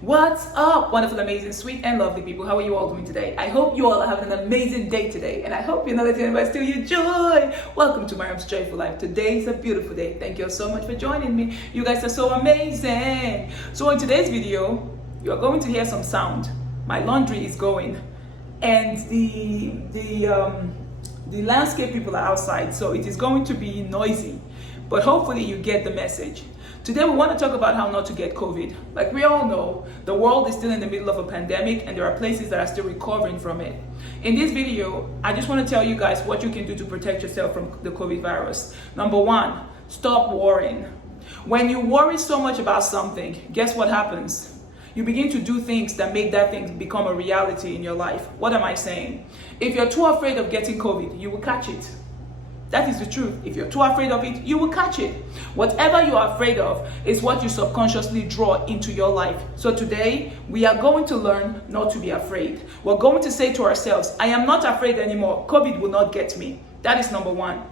What's up, wonderful, amazing, sweet, and lovely people? How are you all doing today? I hope you all are having an amazing day today, and I hope you're not letting anybody steal your joy. Welcome to Maryamsjoyfullife. Today is a beautiful day. Thank you all so much for joining me. You guys are so amazing. So in today's video, you are going to hear some sound. My laundry is going, and the landscape people are outside, so it is going to be noisy, but hopefully you get the message. Today we want to talk about how not to get COVID. Like we all know, the world is still in the middle of a pandemic and there are places that are still recovering from it. In this video, I just want to tell you guys what you can do to protect yourself from the COVID virus. Number one, stop worrying. When you worry so much about something, guess what happens? You begin to do things that make that thing become a reality in your life. What am I saying? If you're too afraid of getting COVID, you will catch it. That is the truth. If you're too afraid of it, you will catch it. Whatever you are afraid of is what you subconsciously draw into your life. So today, we are going to learn not to be afraid. We're going to say to ourselves, I am not afraid anymore. COVID will not get me. That is number one.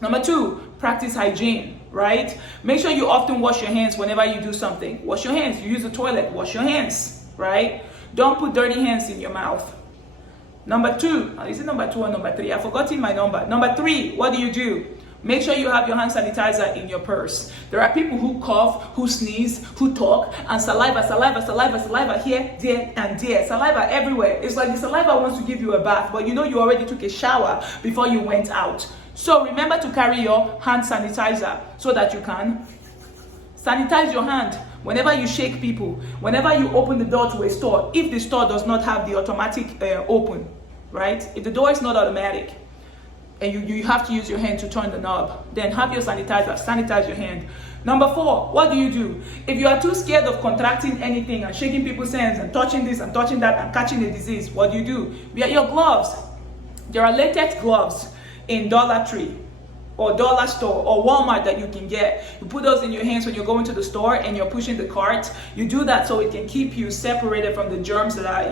Number two, practice hygiene, right? Make sure you often wash your hands whenever you do something. Wash your hands. You use the toilet, wash your hands, right? Don't put dirty hands in your mouth. Number two, is it number two or number three? I've forgotten my number. Number three, what do? Make sure you have your hand sanitizer in your purse. There are people who cough, who sneeze, who talk, and saliva here, there, and there. Saliva everywhere. It's like the saliva wants to give you a bath, but you know you already took a shower before you went out. So remember to carry your hand sanitizer so that you can sanitize your hand. Whenever you shake people, whenever you open the door to a store, if the store does not have the automatic open, right? If the door is not automatic and you have to use your hand to turn the knob, then have your sanitizer, sanitize your hand. Number four, what do? If you are too scared of contracting anything and shaking people's hands and touching this and touching that and catching a disease, what do? Wear your gloves. There are latex gloves in Dollar Tree or dollar store or Walmart that you can get. You put those in your hands when you're going to the store and you're pushing the cart. You do that so it can keep you separated from the germs that are,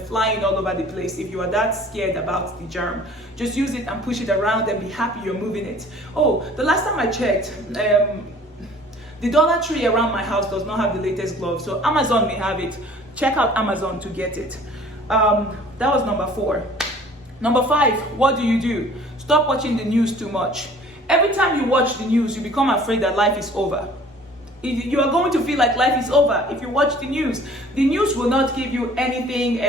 flying all over the place. If you are that scared about the germ, just use it and push it around and be happy you're moving it. Oh, the last time I checked, the Dollar Tree around my house does not have the latest gloves, so Amazon may have it. Check out Amazon to get it. That was number four. Number five, what do? Stop watching the news too much. Every time you watch the news, you become afraid that life is over. You are going to feel like life is over if you watch the news. The news will not give you anything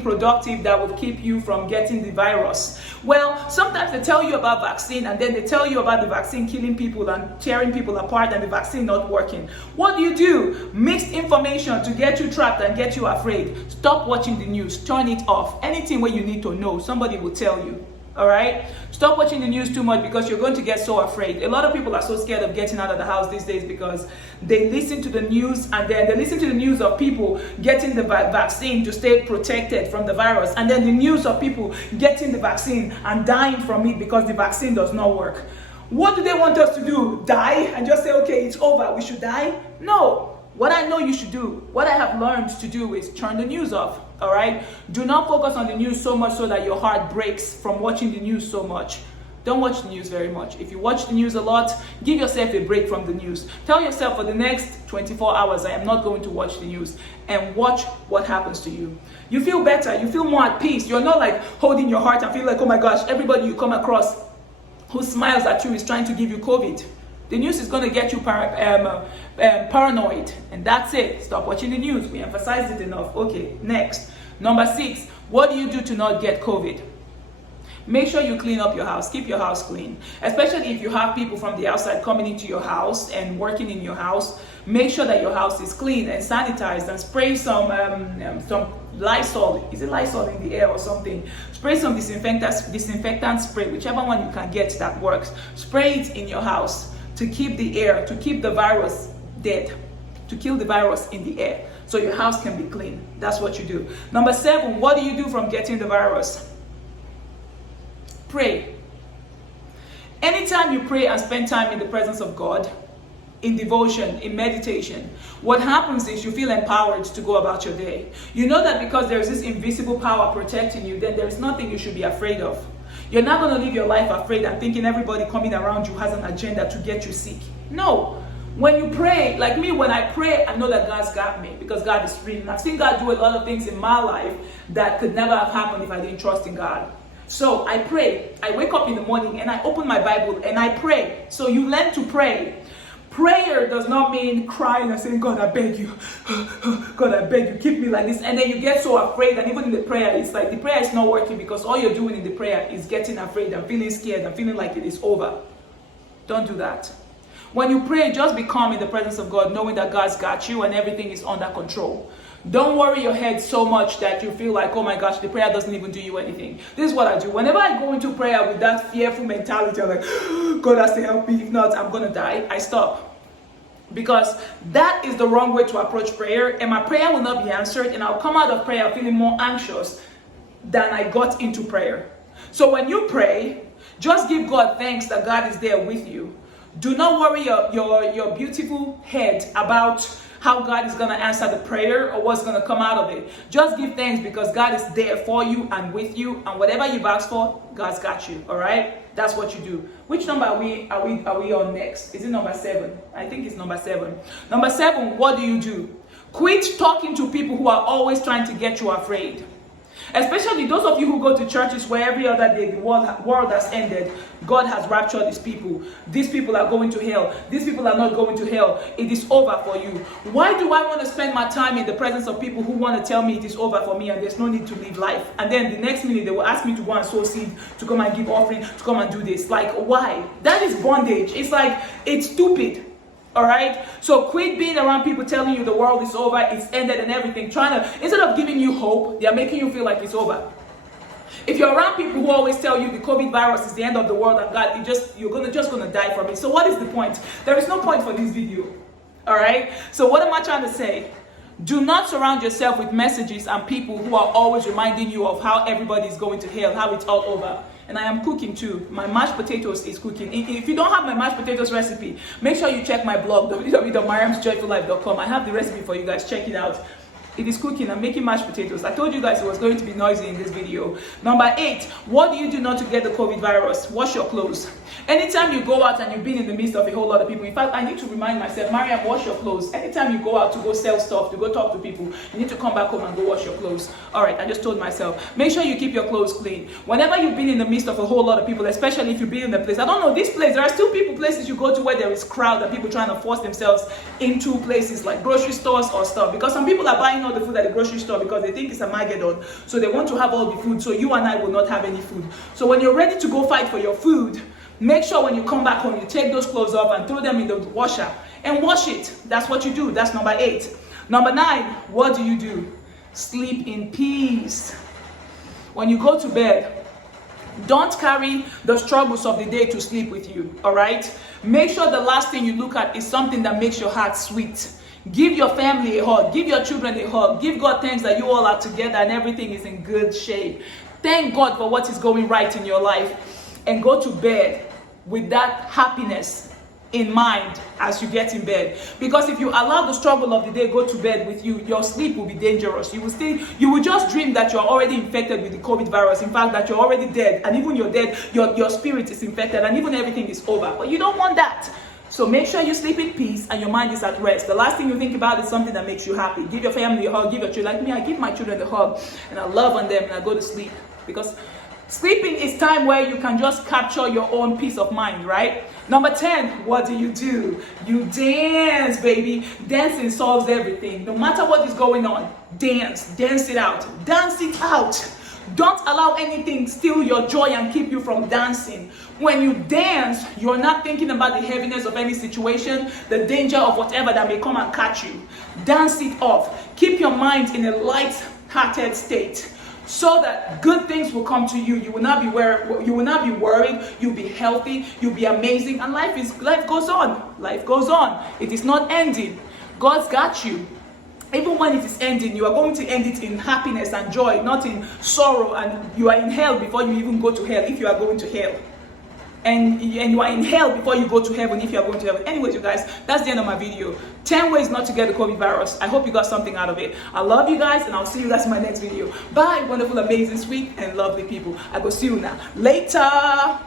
productive that will keep you from getting the virus. Well, sometimes they tell you about vaccine and then they tell you about the vaccine killing people and tearing people apart and the vaccine not working. What do? Mixed information to get you trapped and get you afraid. Stop watching the news. Turn it off. Anything where you need to know, somebody will tell you. All right, stop watching the news too much because you're going to get so afraid. A lot of people are so scared of getting out of the house these days because they listen to the news and then they listen to the news of people getting the vaccine to stay protected from the virus, and then the news of people getting the vaccine and dying from it because the vaccine does not work. What do they want us to do? Die and just say, okay, it's over, we should die? No. What I know you should do, what I have learned to do is turn the news off, all right? Do not focus on the news so much so that your heart breaks from watching the news so much. Don't watch the news very much. If you watch the news a lot, give yourself a break from the news. Tell yourself for the next 24 hours, I am not going to watch the news, and watch what happens to you. You feel better, you feel more at peace. You're not like holding your heart and feel like, oh my gosh, everybody you come across who smiles at you is trying to give you COVID. The news is going to get you paranoid, and that's it. Stop watching the news. We emphasized it enough. Okay, next. Number six, what do to not get COVID? Make sure you clean up your house. Keep your house clean. Especially if you have people from the outside coming into your house and working in your house. Make sure that your house is clean and sanitized, and spray some Lysol. Is it Lysol in the air or something? Spray some disinfectant spray, whichever one you can get that works. Spray it in your house to keep the air, to keep the virus dead, to kill the virus in the air, so your house can be clean. That's what you do. Number seven, what do from getting the virus? Pray. Anytime you pray and spend time in the presence of God, in devotion, in meditation, what happens is you feel empowered to go about your day. You know that because there is this invisible power protecting you, then there is nothing you should be afraid of. You're not going to live your life afraid and thinking everybody coming around you has an agenda to get you sick. No. When you pray, like me, when I pray, I know that God's got me because God is free. And I've seen God do a lot of things in my life that could never have happened if I didn't trust in God. So I pray. I wake up in the morning and I open my Bible and I pray. So you learn to pray. Prayer does not mean crying and saying, God, I beg you. God, I beg you, keep me like this. And then you get so afraid, and even in the prayer, it's like the prayer is not working because all you're doing in the prayer is getting afraid and feeling scared and feeling like it is over. Don't do that. When you pray, just be calm in the presence of God, knowing that God's got you and everything is under control. Don't worry your head so much that you feel like, oh my gosh, the prayer doesn't even do you anything. This is what I do. Whenever I go into prayer with that fearful mentality, I'm like, God has to help me. If not, I'm going to die. I stop. Because that is the wrong way to approach prayer. And my prayer will not be answered. And I'll come out of prayer feeling more anxious than I got into prayer. So when you pray, just give God thanks that God is there with you. Do not worry your beautiful head about how God is going to answer the prayer or what's going to come out of it. Just give thanks because God is there for you and with you, and whatever you've asked for, God's got you. All right, that's what you do. Which number are we on next? Is it number 7? I think it's number 7. Number 7, what do? Quit talking to people who are always trying to get you afraid. Especially those of you who go to churches where every other day the world has ended. God has raptured these people. These people are going to hell. These people are not going to hell. It is over for you. Why do I want to spend my time in the presence of people who want to tell me it is over for me and there's no need to live life? And then the next minute they will ask me to go and sow seed, to come and give offering, to come and do this. Like, why? That is bondage. It's like, it's stupid. All right, so quit being around people telling you the world is over, it's ended and everything. Instead of giving you hope, they are making you feel like it's over. If you're around people who always tell you the COVID virus is the end of the world and God, you're just gonna die from it. So what is the point? There is no point for this video. All right. So what am I trying to say? Do not surround yourself with messages and people who are always reminding you of how everybody is going to hell, how it's all over. And I am cooking too. My mashed potatoes is cooking. If you don't have my mashed potatoes recipe, make sure you check my blog, www.maryamsjoyfullife.com. I have the recipe for you guys. Check it out. It is cooking. I'm making mashed potatoes. I told you guys it was going to be noisy in this video. Number 8, what do you do not to get the COVID virus? Wash your clothes. Anytime you go out and you've been in the midst of a whole lot of people, in fact, I need to remind myself, Maryam, wash your clothes. Anytime you go out to go sell stuff, to go talk to people, you need to come back home and go wash your clothes. All right, I just told myself, make sure you keep your clothes clean. Whenever you've been in the midst of a whole lot of people, especially if you've been in the place, I don't know, this place, there are still places you go to where there is crowd and people trying to force themselves into places like grocery stores or stuff. Because some people are buying all the food at the grocery store because they think it's a Mageddon. So they want to have all the food. So you and I will not have any food. So when you're ready to go fight for your food, make sure when you come back home, you take those clothes off and throw them in the washer and wash it. That's what you do. That's number 8. Number 9, what do? Sleep in peace. When you go to bed, don't carry the struggles of the day to sleep with you, all right? Make sure the last thing you look at is something that makes your heart sweet. Give your family a hug. Give your children a hug. Give God thanks that you all are together and everything is in good shape. Thank God for what is going right in your life. And go to bed with that happiness in mind as you get in bed. Because if you allow the struggle of the day go to bed with you, your sleep will be dangerous. You will just dream that you're already infected with the COVID virus. In fact, that you're already dead. And even you're dead, your spirit is infected and even everything is over. But you don't want that. So make sure you sleep in peace and your mind is at rest. The last thing you think about is something that makes you happy. Give your family a hug. Give your children. Like me, I give my children a hug and I love on them and I go to sleep. Because sleeping is time where you can just capture your own peace of mind, right? Number 10, what do? You dance, baby. Dancing solves everything. No matter what is going on, dance it out. Dance it out. Don't allow anything steal your joy and keep you from dancing. When you dance, you're not thinking about the heaviness of any situation, the danger of whatever that may come and catch you. Dance it off. Keep your mind in a light-hearted state, so that good things will come to you. You will not be worried. You'll be healthy. You'll be amazing. And life goes on. Life goes on. It is not ending. God's got you. Even when it is ending, you are going to end it in happiness and joy, not in sorrow. And you are in hell before you even go to hell, if you are going to hell. And you are in hell before you go to heaven, if you are going to heaven. Anyways, you guys, that's the end of my video. 10 ways not to get the COVID virus. I hope you got something out of it. I love you guys, and I'll see you guys in my next video. Bye, wonderful, amazing, sweet, and lovely people. I will see you now. Later.